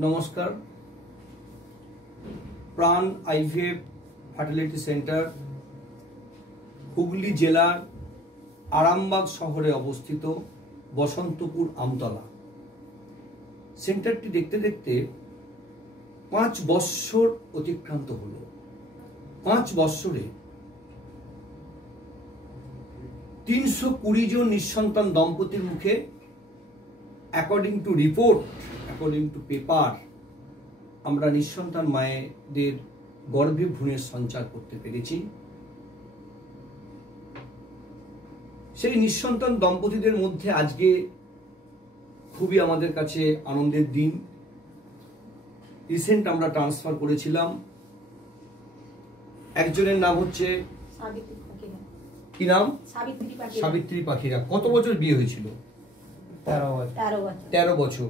নমস্কার। প্রাণ IVF fertility centre Hooghly জেলার আরামবাগ শহরে অবস্থিত, বসন্তপুর আমতলা। সেন্টারটি দেখতে দেখতে 5 বৎসর অতিক্রান্ত হলো। 5 বৎসরে 320 জন নিঃসন্তান দম্পতির মুখে, according to report, according to paper, আমরা নিঃসন্তান মায়েদের গর্ভে ভ্রূণের সঞ্চার করতে পেরেছি। সেই নিঃসন্তান দম্পতিদের মধ্যে আজকে খুবই আমাদের কাছে আনন্দের দিন। রিসেন্ট আমরা ট্রান্সফার করেছিলাম। একজনের নাম হচ্ছে কি নাম? সাবিত্রী পাখিরা। কত বছর বিয়ে হয়েছিল? 13 বছর।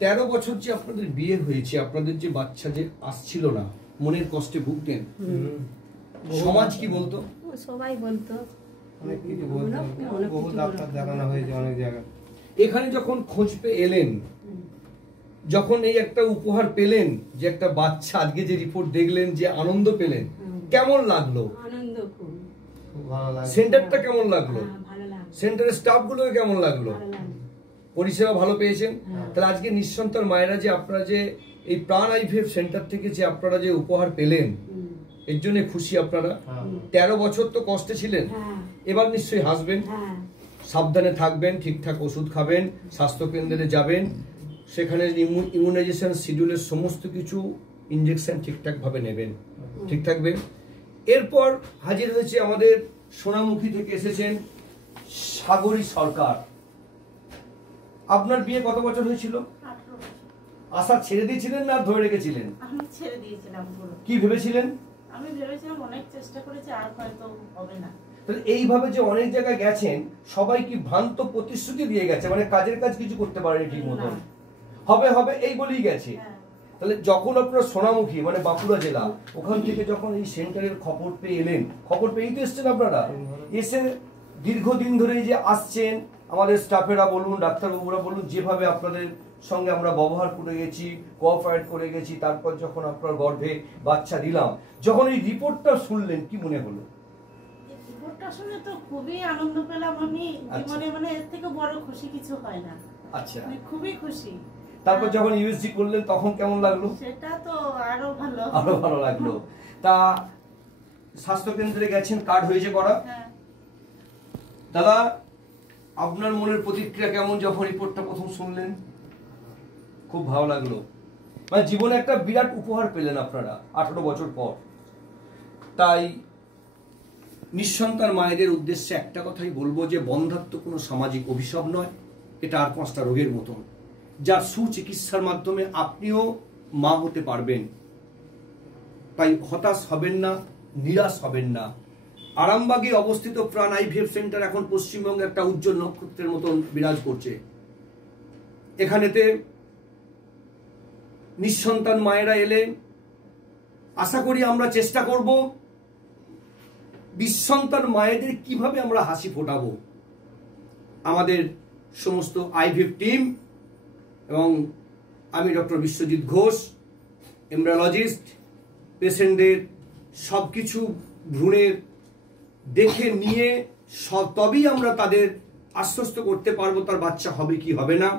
13 বছর যে আপনাদের বিয়ে হয়েছে, আপনাদের যে বাচ্চা যে আসছিল না, মনের কষ্টে ভুগতেন। সমাজ কি বলতো? সবাই বলতো, অনেক কিছু বলতো, বহু ডাক্তার দেখানো হয়েছে অনেক জায়গায়। এখানে যখন খোঁজ পেয়ে এলেন, যখন এই একটা উপহার পেলেন, যে একটা বাচ্চা, আজকে যে রিপোর্ট দেখলেন, যে আনন্দ পেলেন, কেমন লাগলো? আনন্দ খুব ভালো লাগে। সেন্টারটা কেমন লাগলো? ভালো লাগলো। সেন্টারের স্টাফ গুলোকে কেমন লাগলো? পরিষেবা ভালো পেয়েছেন? তাহলে আজকে নিঃসন্তান মায়েরা যে আপনারা যে এই প্রাণ আইভিএফ সেন্টার থেকে যে আপনারা যে উপহার পেলেন, এর জন্য খুশি আপনারা। 13 বছর তো কষ্টে ছিলেন, এবার নিশ্চয়ই হাসবেন। সাবধানে থাকবেন, ঠিকঠাক ওষুধ খাবেন, স্বাস্থ্য কেন্দ্রে যাবেন, সেখানে ইমিউনাইজেশন শিডিউলের সমস্ত কিছু ইনজেকশন ঠিকঠাক ভাবে নেবেন, ঠিক থাকবে। এরপর হাজির হয়েছে আমাদের সোনামুখী থেকে এসেছেন সাগরী সরকার। আপনার বিয়ে কত বছর হয়েছিল? 18 বছর। আশা ছেড়ে দিয়েছিলেন না ধরে রেখেছিলেন? আমি ছেড়ে দিয়েছিলাম পুরো। কি ভেবেছিলেন? আমি ভেবেছিলাম অনেক চেষ্টা করেছি, আর হয়তো হবে না। তাহলে এইভাবে যে অনেক জায়গায় গেছেন, সবাই কি ভ্রান্ত প্রতিশ্রুতি দিয়ে গেছে, মানে কাজের কাজ কিছু করতে পারেনি ঠিক মতো, হবে হবে এই বলেই গেছে। তাহলে যখন আপনারা সোনামুখী মানে বাঁকুড়া জেলা, ওখান থেকে যখন এই সেন্টারের খবর পেয়ে এলেন, খবর পেয়েই তো এসছেন আপনারা, এসে দীর্ঘদিন ধরে যে আসছেন, আমাদের স্টাফেরা বলুন, ডাক্তারবাবুরা বলুন, যেভাবে আপনাদের সঙ্গে আমরা ব্যবহার করে গেছি, কোঅপারেট করে গেছি, তারপর যখন আপনার গর্ভে বাচ্চা দিলাম, যখন এই রিপোর্টটা শুনলেন, কি মনে হলো? রিপোর্টটা শুনে তো খুবই আনন্দ পেলাম আমি। জীবনে মানে এর থেকে বড় খুশি কিছু হয় না। আচ্ছা, আমি খুবই খুশি। তারপর যখন ইউএসজি করলেন তখন কেমন লাগলো? সেটা তো আরো ভালো, আরো ভালো লাগলো। তা স্বাস্থ্য কেন্দ্রে গেছেন, কার্ড হয়েছে করা? দাদা, আপনার মনের প্রতিক্রিয়া কেমন যখন রিপোর্টটা প্রথম শুনলেন? খুব ভালো লাগলো, মানে জীবনে একটা বিরাট উপহার পেলেন আপনারা 18 বছর পর। তাই নিঃসন্তান মায়েদের উদ্দেশ্যে একটা কথাই বলবো, যে বন্ধাত্ব কোনো সামাজিক অভিশাপ নয়, এটা আর 5টা রোগের মতন, যার সুচিকিৎসার মাধ্যমে আপনিও মা হতে পারবেন। তাই হতাশ হবেন না, নিরাশ হবেন না। আরামবাগে অবস্থিত প্রাণ আইভিএফ সেন্টার এখন পশ্চিমবঙ্গে একটা উজ্জ্বল নক্ষত্রের মতন বিরাজ করছে। এখানেতে নিঃসন্তান মায়েরা এলে আশা করি আমরা চেষ্টা করব নিঃসন্তান মায়েদের কিভাবে আমরা হাসি ফোটাবো। আমাদের সমস্ত আইভিএফ টিম এবং আমি ডক্টর বিশ্বজিৎ ঘোষ, এমব্রিওলজিস্ট, পেশেন্টদের সবকিছু ভ্রূণের দেখে নিয়ে তবেই আমরা তাদের আশ্বস্ত করতে পারবো তার বাচ্চা হবে কি হবে না।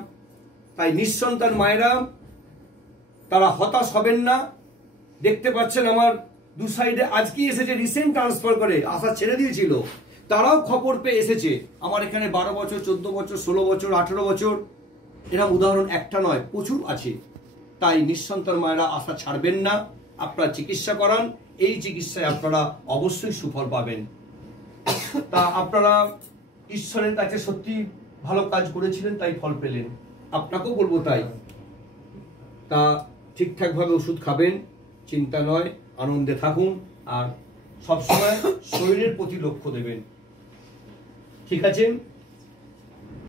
তাই নিঃসন্তান মায়েরা তারা হতাশ হবেন না। দেখতে পাচ্ছেন আমার দু সাইডে আজকেই এসেছে, রিসেন্ট ট্রান্সফার করে আশা ছেড়ে দিয়েছিল, তারাও খবর পেয়ে এসেছে। আমার এখানে 12 বছর, 14 বছর, 16 বছর, 18 বছর, এরকম উদাহরণ একটা নয়, প্রচুর আছে। তাই নিঃসন্তান মায়েরা আশা ছাড়বেন না, আপনারা চিকিৎসা করান, এই চিকিৎসায় আপনারা অবশ্যই সুফল পাবেন। তা আপনারা ঈশ্বরের কাছে সত্যি ভালো কাজ করেছিলেন, তাই ফল পেলেন, আপনাকেও বলবো তাই। তা ঠিকঠাক ভাবে ওষুধ খাবেন, চিন্তা নয়, আনন্দে থাকুন, আর সবসময় শরীরের প্রতি লক্ষ্য দেবেন, ঠিক আছে?